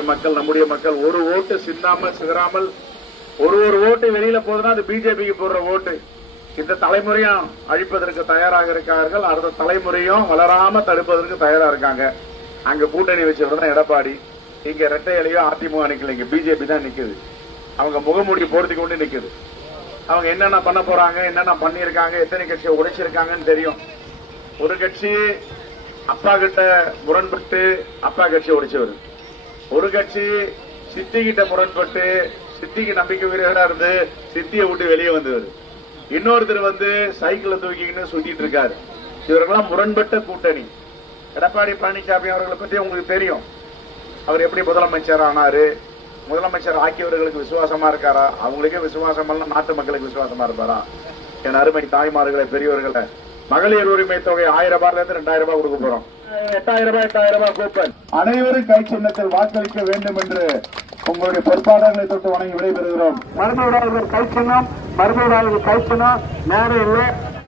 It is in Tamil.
இருக்கிற மக்கள், நம்முடைய மக்கள் ஒரு ஓட்டு சிந்தாமல் சிதறாமல் ஒரு ஓட்டு வெளியில போதுன்னா அது பிஜேபிக்கு போடுற ஓட்டு. இந்த தலைமுறையும் அழிப்பதற்கு தயாராக இருக்கார்கள், அடுத்த தலைமுறையும் வளராம தடுப்பதற்கு தயாரா இருக்காங்க. அங்க கூட்டணி வச்சிருந்தா எடப்பாடி, இங்க இரட்டை இலையோ அதிமுக நிக்கல, இங்க பிஜேபி தான் நிக்குது. அவங்க முகமூடி போர்த்தி கொண்டு நிக்குது. அவங்க என்னென்ன பண்ண போறாங்க, என்னென்ன பண்ணிருக்காங்க, எத்தனை கட்சியை உடைச்சிருக்காங்கன்னு தெரியும். ஒரு கட்சி அப்பா கிட்ட முரண்பட்டு அப்பா கட்சியை உடைச்சவர், ஒரு கட்சி சித்தி கிட்ட முரண்பட்டு சித்திக்கு நம்பிக்கை வீரர்களா இருந்து சித்தியை விட்டு வெளியே வந்தவர், இன்னொருத்தர் சைக்கிளை தூக்கிக்கின்னு சுத்திட்டு இருக்காரு. இவர்களெல்லாம் முரண்பட்ட கூட்டணி. எடப்பாடி பழனிசாமி அவர்களை பத்தி உங்களுக்கு தெரியும். அவர் எப்படி முதலமைச்சர் ஆனாரு, முதலமைச்சர் ஆக்கியவர்களுக்கு விசுவாசமா இருக்காரா, அவங்களுக்கே விசுவாசம் எல்லாம் நாட்டு மக்களுக்கு விசுவாசமா இருப்பாரா? என் அருமை தாய்மார்களை, பெரியவர்களை, மகளிர் உரிமை தொகை 1000 ரூபாயில இருந்து 2000 ரூபாய் கொடுக்க போறோம். 8000 ரூபாய் கூப்பன். அனைவரும் கை சின்னத்தில் வாக்களிக்க வேண்டும் என்று உங்களுடைய பொறுப்பாளர்களை தொட்டு வணங்கி விடைபெறுகிறோம். மருத்துவர்கள் கை சின்னம், மருத்துவர்கள் கை சின்னம் நேரம் இல்லை.